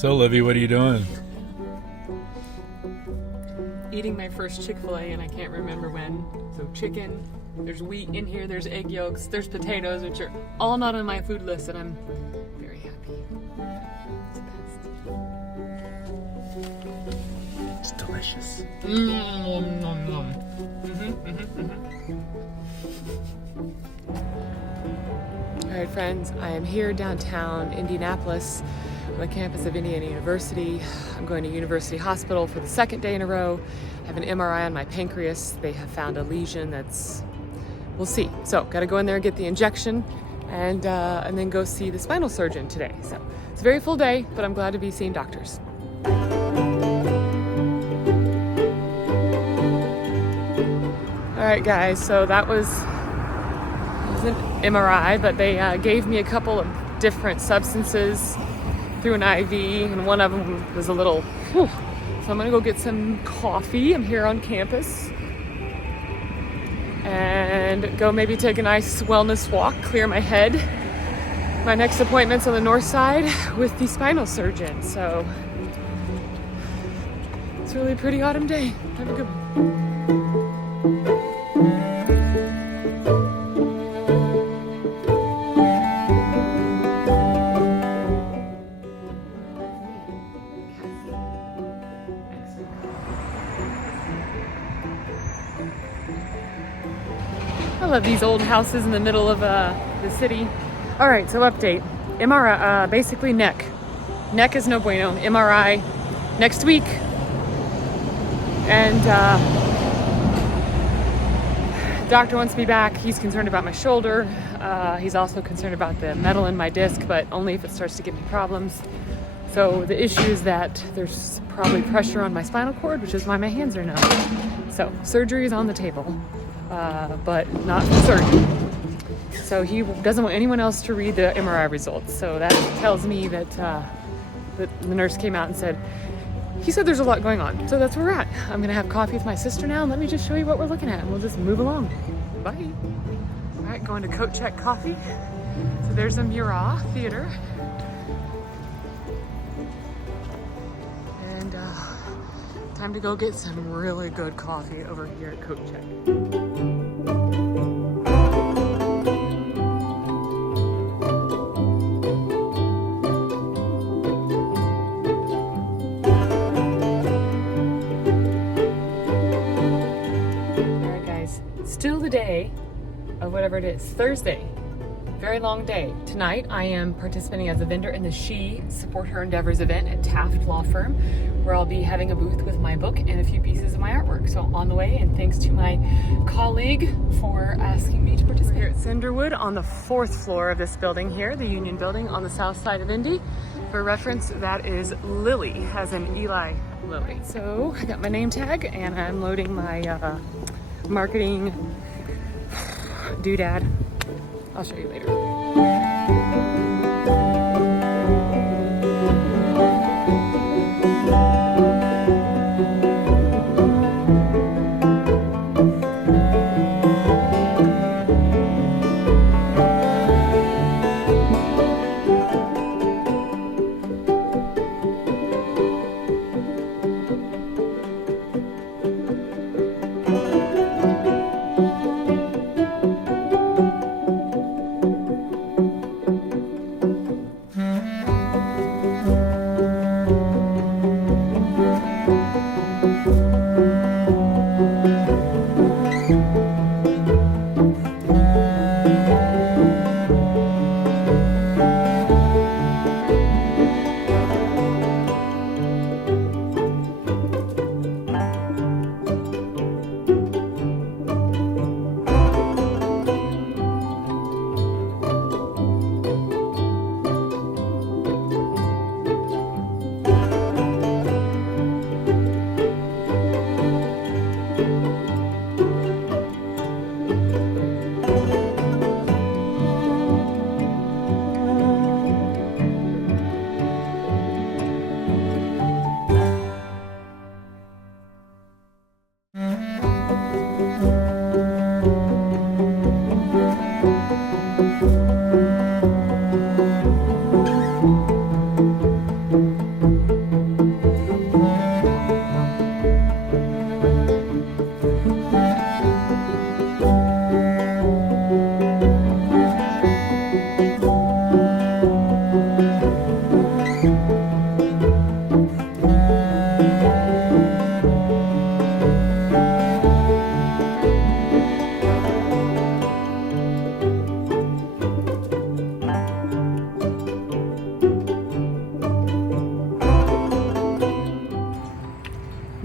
So, Livy, what are you doing? Eating my first Chick-fil-A and I can't remember when. So chicken, there's wheat in here, there's egg yolks, there's potatoes, which are all not on my food list, and I'm very happy. It's It's the best. delicious. All right, friends, I am here downtown Indianapolis on the campus of Indiana University. I'm going to University Hospital for the second day in a row. I have an MRI on my pancreas. They have found a lesion that's, we'll see. So, got to go in there and get the injection and then go see the spinal surgeon today. So, it's a very full day, but I'm glad to be seeing doctors. All right, guys, so that was an MRI, but they gave me a couple of different substances through an IV, and one of them was a little, whew. So I'm gonna go get some coffee. I'm here on campus. And go maybe take a nice wellness walk, clear my head. My next appointment's on the north side with the spinal surgeon, so it's really a pretty autumn day. Have a good one. I love these old houses in the middle of the city. All right, so update. MRI, basically neck. Neck is no bueno. MRI next week. And doctor wants me back. He's concerned about my shoulder. He's also concerned about the metal in my disc, but only if it starts to give me problems. So the issue is that there's probably pressure on my spinal cord, which is why my hands are numb. So surgery is on the table. But not for surgeon. So he doesn't want anyone else to read the MRI results. So that tells me that the nurse came out and said, he said there's a lot going on. So that's where we're at. I'm gonna have coffee with my sister now, and let me just show you what we're looking at, and we'll just move along. Bye. All right, going to Coat Check Coffee. So there's a Murat Theater. And time to go get some really good coffee over here at Coat Check. Still the day of whatever it is, Thursday. Very long day. Tonight I am participating as a vendor in the She Support Her Endeavors event at Taft Law Firm, where I'll be having a booth with my book and a few pieces of my artwork. So on the way, and thanks to my colleague for asking me to participate. We're here at Cinderwood on the 4th floor of this building here, the Union Building on the south side of Indy. For reference, that is Lily, as in Eli Lilly. So I got my name tag and I'm loading my marketing doodad. I'll show you later.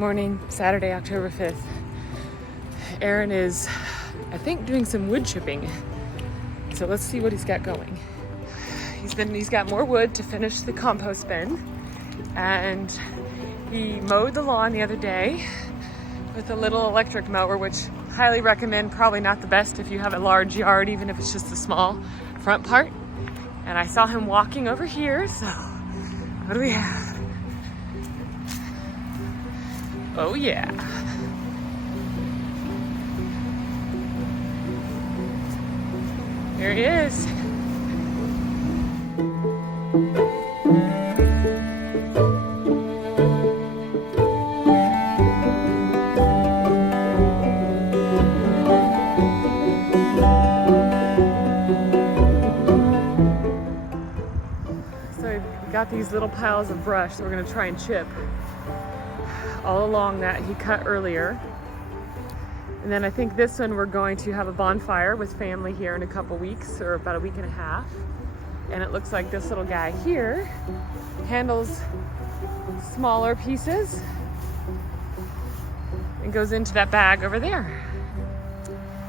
morning, Saturday, October 5th. Aaron is, I think, doing some wood chipping. So let's see what he's got going. He's got more wood to finish the compost bin. And he mowed the lawn the other day with a little electric mower, which highly recommend. Probably not the best if you have a large yard, even if it's just a small front part. And I saw him walking over here, so what do we have? Oh yeah. There he is. So we got these little piles of brush that we're gonna try and chip all along that he cut earlier. And then I think this one we're going to have a bonfire with family here in a couple weeks, or about a week and a half. And it looks like this little guy here handles smaller pieces and goes into that bag over there.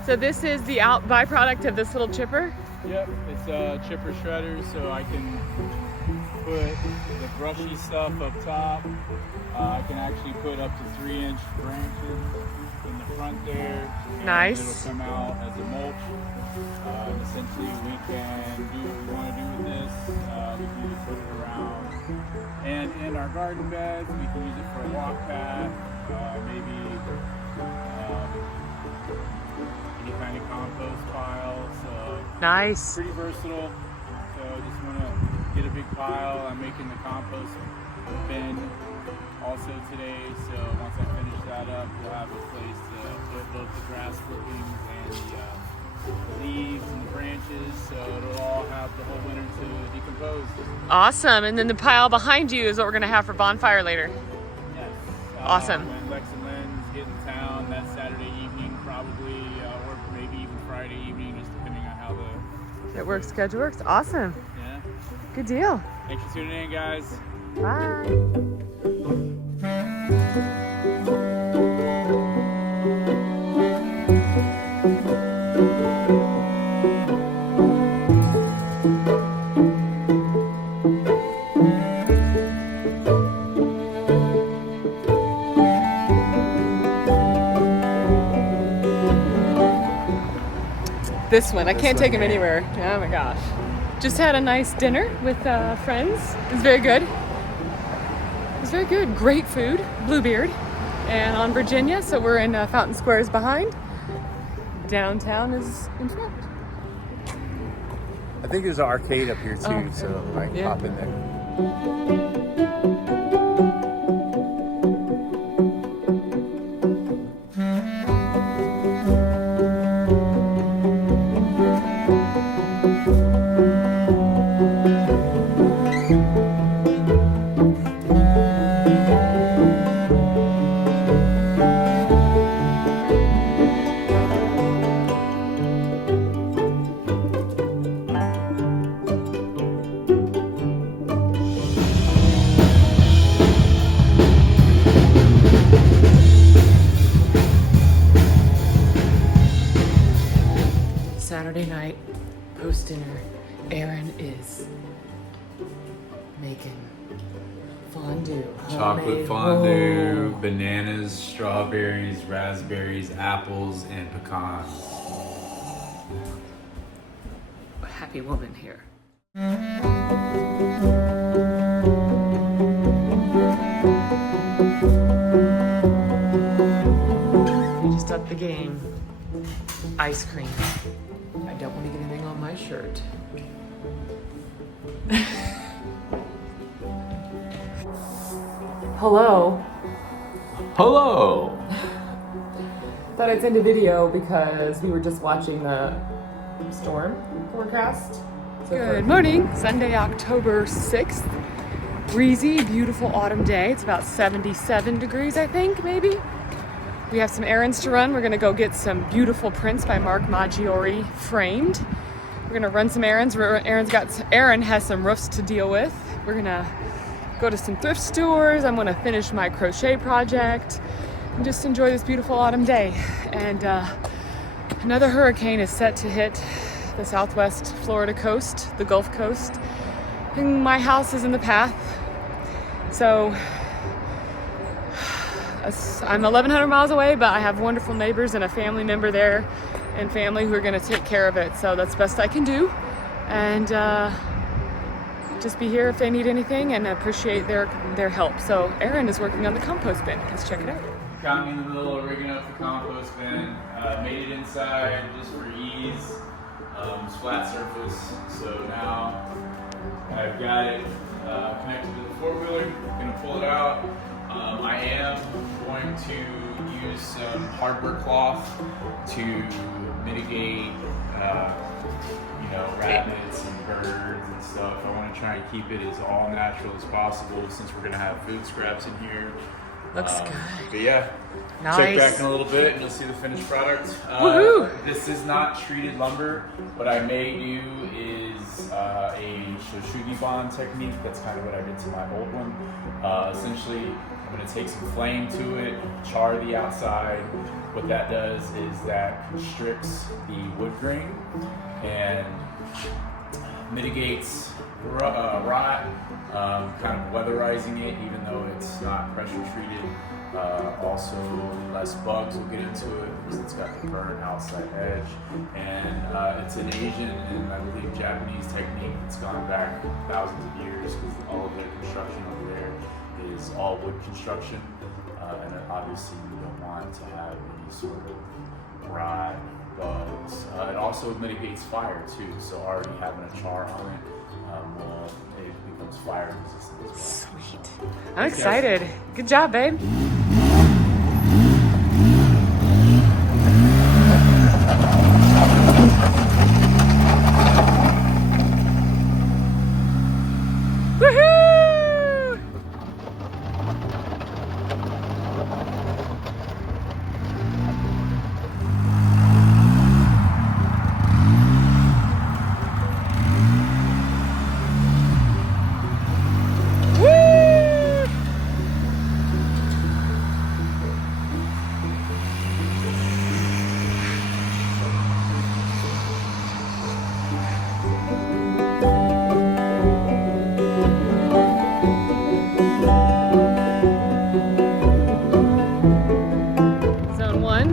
So this is the byproduct of this little chipper? Yep, it's a chipper shredder, so I can put the brushy stuff up top. I can actually put up to 3-inch branches in the front there. Nice. It'll come out as a mulch. Essentially, we can do what we want to do with this. We can either put it around and in our garden beds. We can use it for a walk path, maybe any kind of compost pile. So nice. Pretty versatile. So I just want to get a big pile. I'm making the compost bin also today, so once I finish that up, we'll have a place to put both the grass clippings and the leaves and the branches, so it'll all have the whole winter to decompose. Awesome. And then the pile behind you is what we're going to have for bonfire later. Yes. Awesome. When Lex and Lynn's get in town that Saturday evening, probably, or maybe even Friday evening, just depending on how the schedule works. Awesome. Yeah. Good deal. Thanks for tuning in, guys. Bye. This one, I can't take him anywhere. Oh my gosh. Just had a nice dinner with friends. It was very good. It was very good. Great food. Bluebeard. And on Virginia, so we're in Fountain Square's behind. Downtown is in front. I think there's an arcade up here too, Oh, so I can pop in there. Saturday night, post dinner, Aaron is making fondue. Chocolate Homemade. fondue, Whoa. bananas, strawberries, raspberries, apples, and pecans. A happy woman here. We just upped the game. Ice cream. I don't want to get anything on my shirt. Hello. Hello! Thought I'd send a video because we were just watching the storm forecast. Good morning, Sunday, October 6th. Breezy, beautiful autumn day. It's about 77 degrees, I think, maybe. We have some errands to run. We're gonna go get some beautiful prints by Mark Maggiore framed. We're gonna run some errands. Aaron has some roofs to deal with. We're gonna go to some thrift stores. I'm gonna finish my crochet project and just enjoy this beautiful autumn day. And another hurricane is set to hit the southwest Florida coast, the Gulf Coast, and my house is in the path. So I'm 1,100 miles away, but I have wonderful neighbors and a family member there and family who are gonna take care of it. So that's the best I can do. And just be here if they need anything and appreciate their help. So Aaron is working on the compost bin. Let's check it out. Got me in the middle of rigging up the compost bin. Made it inside just for ease. It's flat surface. So now I've got it connected to the four-wheeler. Gonna pull it out. I am going to use some hardware cloth to mitigate rabbits and birds and stuff. I want to try and keep it as all natural as possible since we're going to have food scraps in here. Looks good. But yeah, Nice. check back in a little bit and you'll see the finished product. Woohoo! This is not treated lumber. What I may do is a Shoshugi bond technique. That's kind of what I did to my old one. Essentially, I'm going to take some flame to it, char the outside. What that does is that constricts the wood grain and mitigates rot, kind of weatherizing it, even though it's not pressure treated. Also, less bugs will get into it because it's got the burnt outside edge. And it's an Asian and I believe Japanese technique that's gone back thousands of years because all of their construction over there is all wood construction. And then obviously you don't want to have any sort of rot, bugs. It also mitigates fire too, so already having a char on it, it becomes fire resistant as well. Sweet. I'm excited. Good job, babe. Woohoo!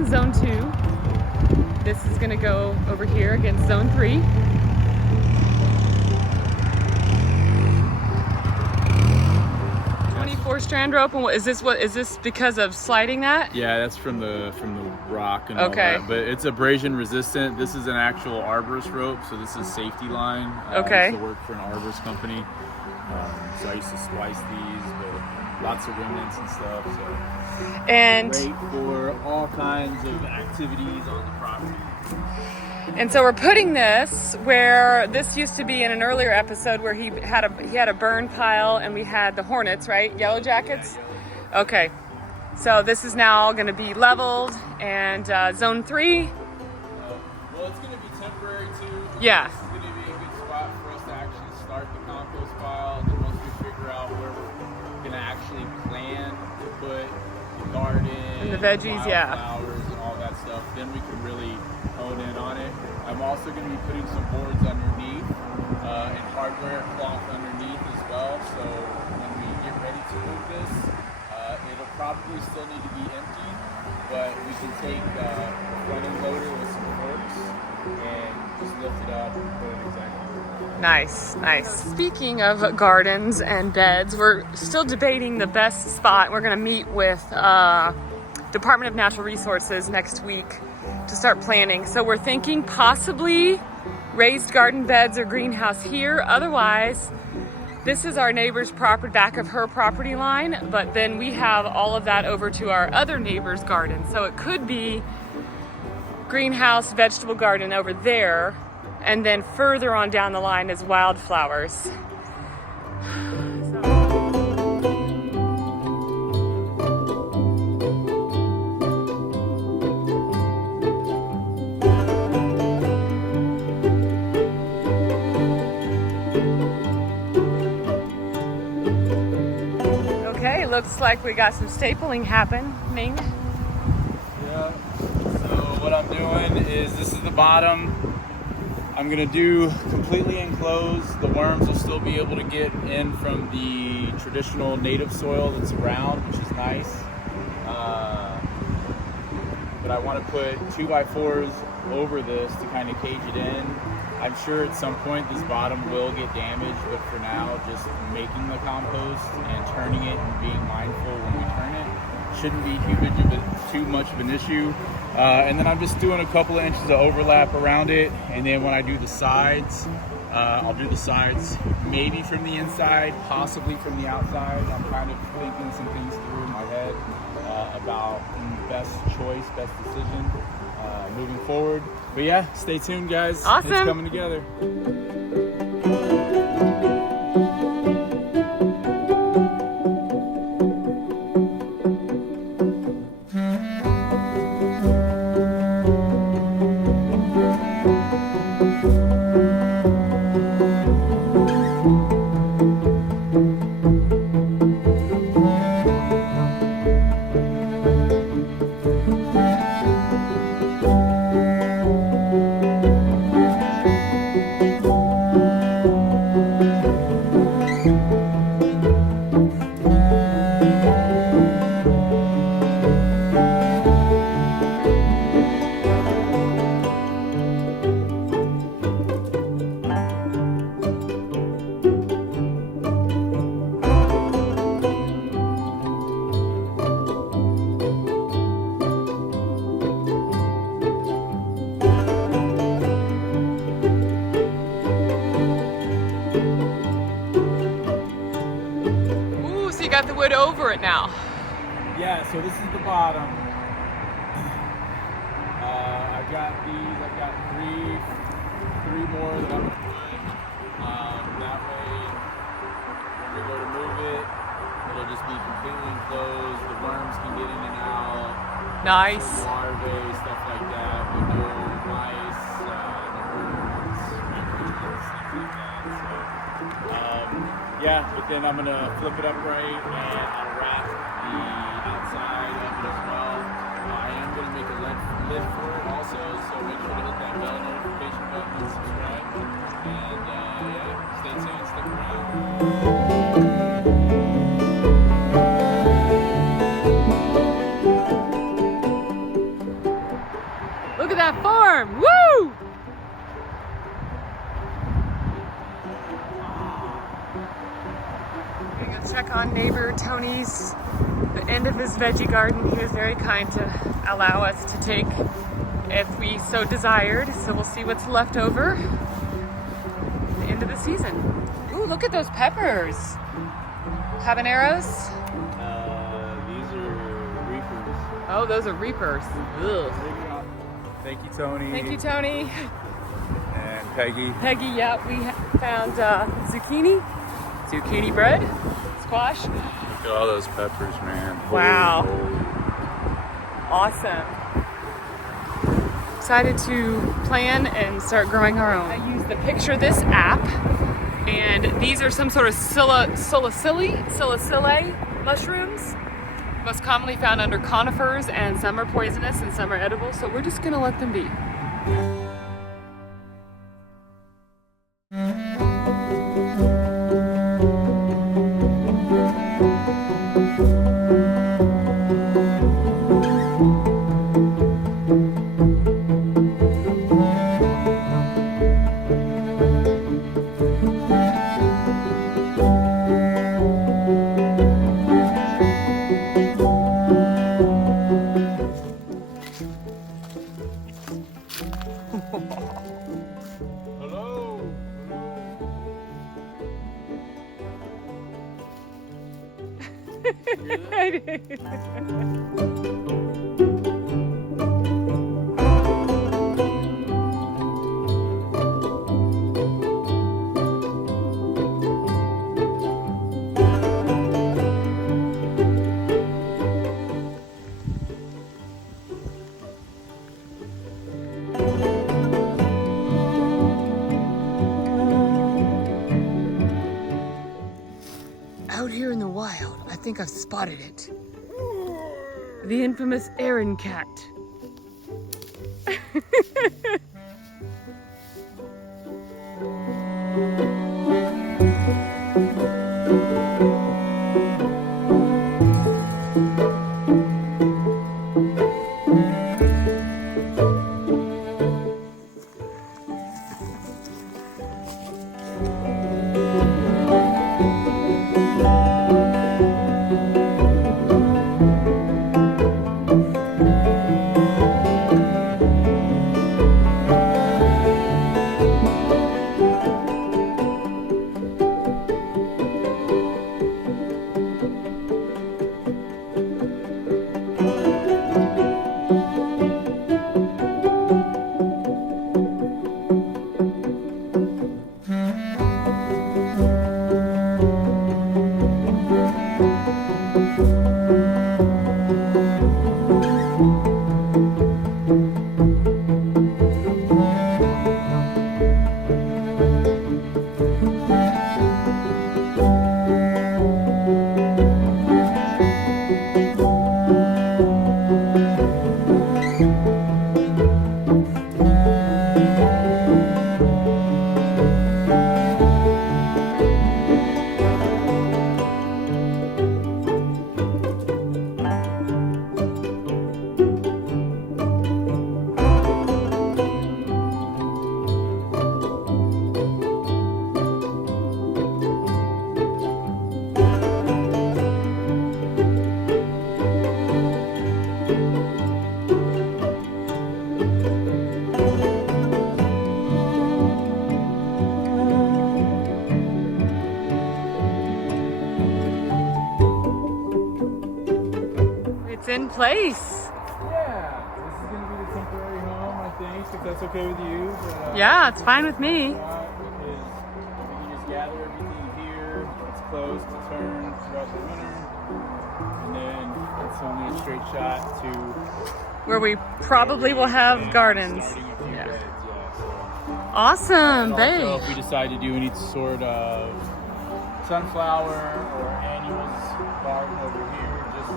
Zone 2. This is gonna go over here against Zone 3. Strand rope, and what is this because of sliding that? Yeah, that's from the rock and all Okay. that. But it's abrasion resistant. This is an actual arborist rope, so this is safety line. Okay. I used to work for an arborist company, so I used to splice these, but lots of remnants and stuff. So And great for all kinds of activities on the property. And so we're putting this where this used to be in an earlier episode where he had a burn pile and we had the hornets, right? Yellow jackets? Okay. So this is now going to be leveled and Zone 3. Well, it's going to be temporary too. Yeah. This is going to be a good spot for us to actually start the compost pile. And then once we figure out where we're going to actually plan to put the garden And the veggies, yeah. flowers and all that stuff, then we can really hone in on it. I'm also going to be putting some boards underneath and hardware cloth underneath as well. So when we get ready to move this, it'll probably still need to be empty, but we can take a running loader with some forks and just lift it up and put it exactly where we want. Nice, nice. Speaking of gardens and beds, we're still debating the best spot. We're going to meet with Department of Natural Resources next week to start planning. So we're thinking possibly raised garden beds or greenhouse here. Otherwise, this is our neighbor's property, back of her property line, but then we have all of that over to our other neighbor's garden. So it could be greenhouse, vegetable garden over there, and then further on down the line is wildflowers. looks like we got some stapling happening. Yeah. So what I'm doing is, this is the bottom. I'm gonna do completely enclosed. The worms will still be able to get in from the traditional native soil that's around, which is nice. But I want to put 2x4s over this to kind of cage it in. I'm sure at some point this bottom will get damaged, but for now, just making the compost and turning it and being mindful when we turn it shouldn't be too much of an issue. And then I'm just doing a couple of inches of overlap around it, and then when I do the sides, I'll do the sides maybe from the inside, possibly from the outside. I'm kind of thinking some things through in my head about best choice, best decision moving forward. But yeah, stay tuned, guys. Awesome. It's coming together. Got the wood over it now. Yeah, so this is the bottom. I've got these. I've got three more that I'm gonna put. That way, when we go to move it, it'll just be completely enclosed. The worms can get in and out. Nice. Some larvae, stuff like that. But no mice, no birds, raccoons, stuff like that. So, yeah, but then I'm gonna flip it upright and I'll wrap the outside of it as well. I am gonna make a lid for it also, so make sure to hit that bell notification button and subscribe. And yeah, stay tuned, stick around. Look at that farm! Woo! Check on neighbor Tony's, the end of his veggie garden. He was very kind to allow us to take if we so desired. So we'll see what's left over at the end of the season. Ooh, look at those peppers. Habaneros? These are reapers. Oh, those are reapers. Ugh. Thank you, Tony. Thank you, Tony. And Peggy. Peggy, yeah, we found zucchini bread. Squash. Look at all those peppers, man. Wow. Awesome. Excited to plan and start growing our own. I use the Picture This app, and these are some sort of salicylate mushrooms, most commonly found under conifers, and some are poisonous and some are edible, so we're just gonna let them be. Hello. out here in the wild. I think I've spotted it. The infamous Aaron cat. It's in place. Yeah, this is going to be the temporary home, I think, if that's okay with you. But, Yeah, it's fine with me. because we can just gather everything here. It's closed to turn throughout the winter. And then it's only a straight shot to Where we probably will have gardens. starting a few Yeah. beds, so. Awesome, And babe. also, if we decide to do any sort of sunflower or annuals garden over here, just to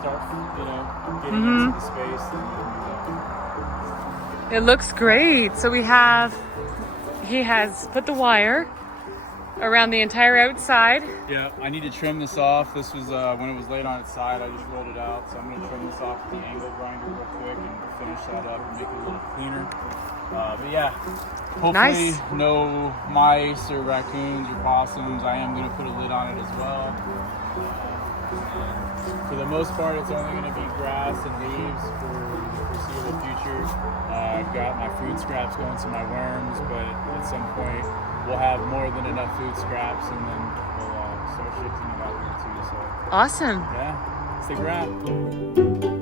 start, getting into the space. It looks great. So he has put the wire around the entire outside. Yeah, I need to trim this off. This was when it was laid on its side, I just rolled it out. So I'm going to trim this off with the angle grinder real quick and finish that up and make it a little cleaner. But yeah, hopefully Nice. no mice or raccoons or possums. I am going to put a lid on it as well. And for the most part, it's only going to be grass and leaves for the foreseeable future. I've got my food scraps going to my worms, but at some point we'll have more than enough food scraps, and then we'll start shifting them out there too. So Awesome. yeah, stick around.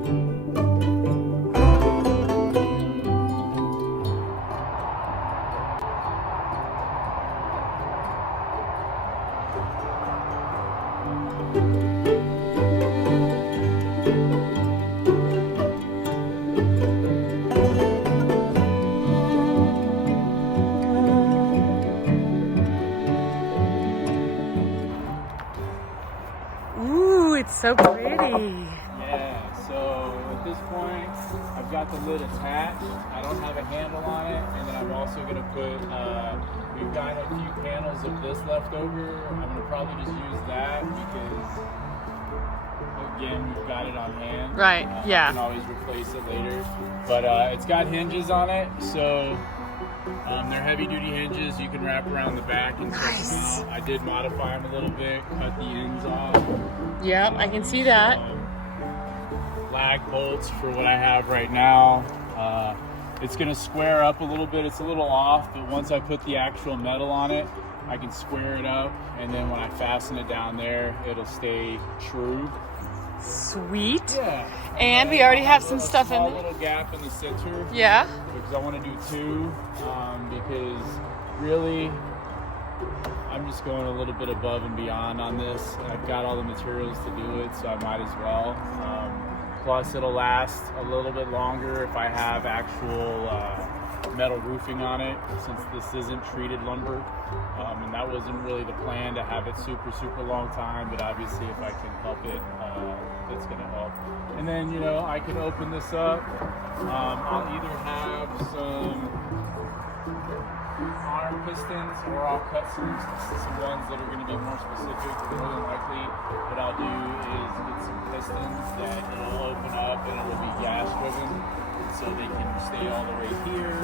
Ooh, it's so pretty. Yeah, so at this point, I've got the lid attached. I don't have a handle on it, and then I'm also going to put, we've got a few panels of this left over. I'm going to probably just use that because, again, we've got it on hand. Right, yeah. I can always replace it later. But it's got hinges on it, so they're heavy-duty hinges. You can wrap around the back and check Nice. them out. I did modify them a little bit, cut the ends off. Yep, I can see that. Lag bolts for what I have right now. It's gonna square up a little bit. It's a little off, but once I put the actual metal on it, I can square it up, and then when I fasten it down there, it'll stay true. Sweet. Yeah. And we already have some stuff in Small there. little gap in the center. Yeah. Because I want to do two. Because really, I'm just going a little bit above and beyond on this. I've got all the materials to do it, so I might as well. Plus, it'll last a little bit longer if I have actual metal roofing on it since this isn't treated lumber. And that wasn't really the plan, to have it super long time, but obviously if I can help it, that's gonna help. And then, you know, I can open this up. I'll either have some arm pistons, or I'll cut some ones that are going to be more specific. More than likely, what I'll do is get some pistons that it'll open up and it'll be gas driven, so they can stay all the way here.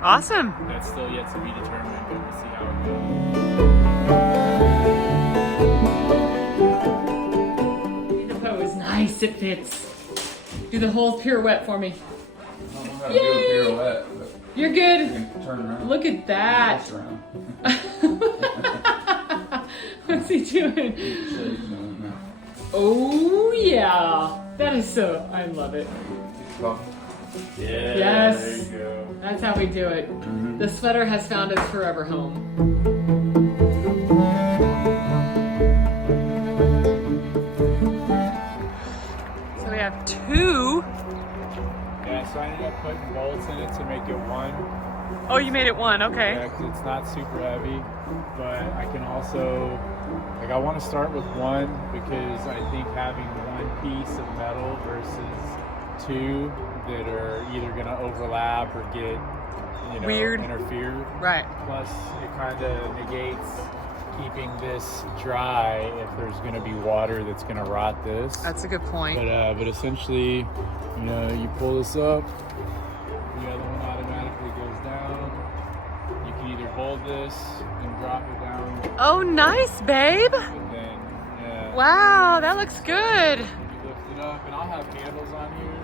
Awesome. That's still yet to be determined, but we'll see how it goes. The pose, nice, it fits. Do the whole pirouette for me. I don't know how to do a pirouette, but You're you good. can turn around. Look at that. Toss around. What's he doing? No. Oh yeah, that is so. I love it. Well, Yeah, Yes. there you go. That's how we do it. The sweater has found its forever home. So we have two. Yeah, so I ended up putting bolts in it to make it one. Oh, you made it one. Okay. Yeah, 'cause it's not super heavy, but I can also, like, I want to start with one because I think having one piece of metal versus two that are either going to overlap or get, you know, Weird. interfered. Right. Plus, it kind of negates keeping this dry if there's going to be water that's going to rot this. That's a good point. But essentially, you know, you pull this up, the other one automatically goes down. You can either hold this and drop it down, Oh, nice, babe. and then Wow, that looks good. you lift it up, and I'll have handles on here.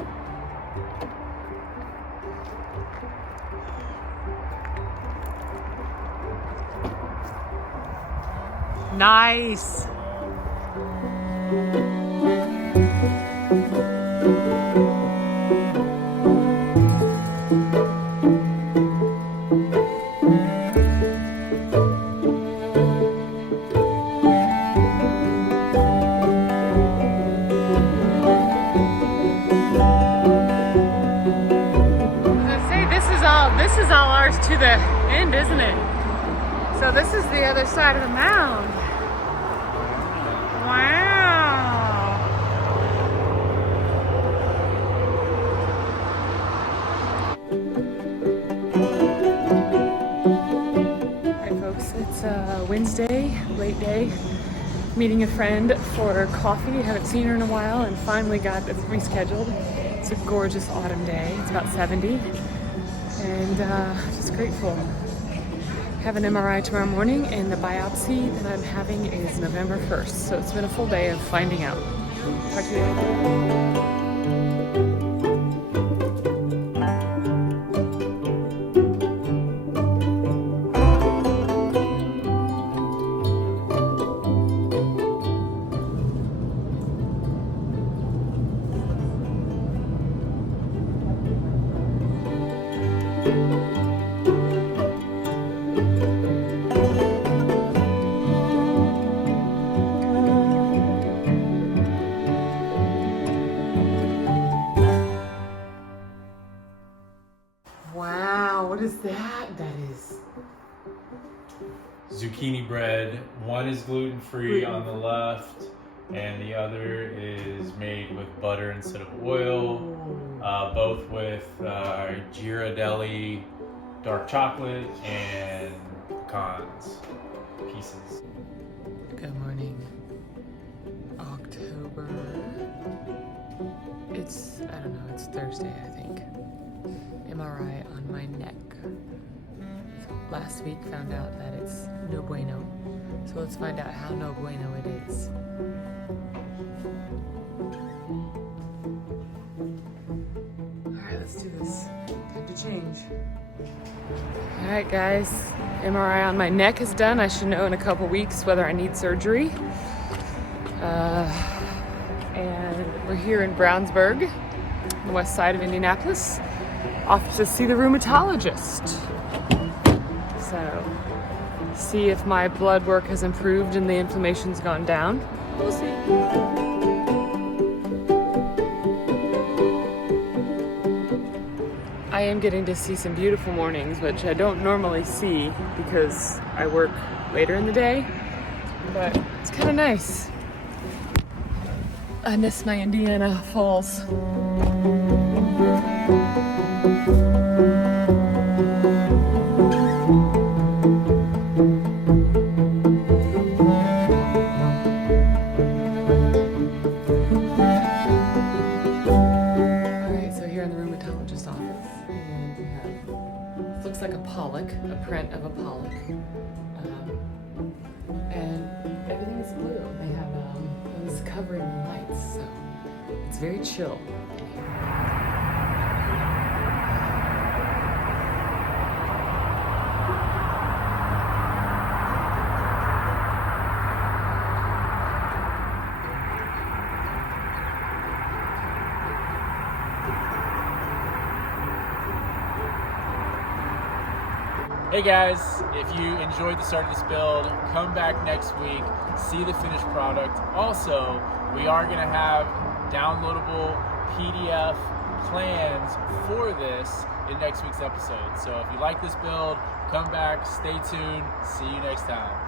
Nice. This is all ours to the end, isn't it? So this is the other side of the mound. Wow. Alright folks, it's Wednesday, late day. Meeting a friend for coffee. Haven't seen her in a while and finally got it rescheduled. It's a gorgeous autumn day. It's about 70. And just grateful. Have an MRI tomorrow morning, and the biopsy that I'm having is November 1st. So it's been a full day of finding out. Talk to you later. Wow, what is that? That is zucchini bread. One is gluten-free on the left, and the other is made with butter instead of oil. Both with Ghirardelli dark chocolate and pecans pieces. Good morning. October. It's, I don't know, it's Thursday, I think. MRI on my neck. Last week found out that it's no bueno. So let's find out how no bueno it is. Alright, let's do this. Time to change. Alright guys, MRI on my neck is done. I should know in a couple weeks whether I need surgery. And we're here in Brownsburg, on the west side of Indianapolis, off to see the rheumatologist. So, see if my blood work has improved and the inflammation's gone down. We'll see. am getting to see some beautiful mornings, which I don't normally see because I work later in the day, but it's kind of nice. I miss my Indiana falls. Looks like a pollock, a print of a pollock, and everything is blue. They have those covering the lights, so it's very chill. Hey guys, if you enjoyed the start of this build, come back next week, see the finished product. Also, we are going to have downloadable PDF plans for this in next week's episode. So if you like this build, come back, stay tuned, see you next time.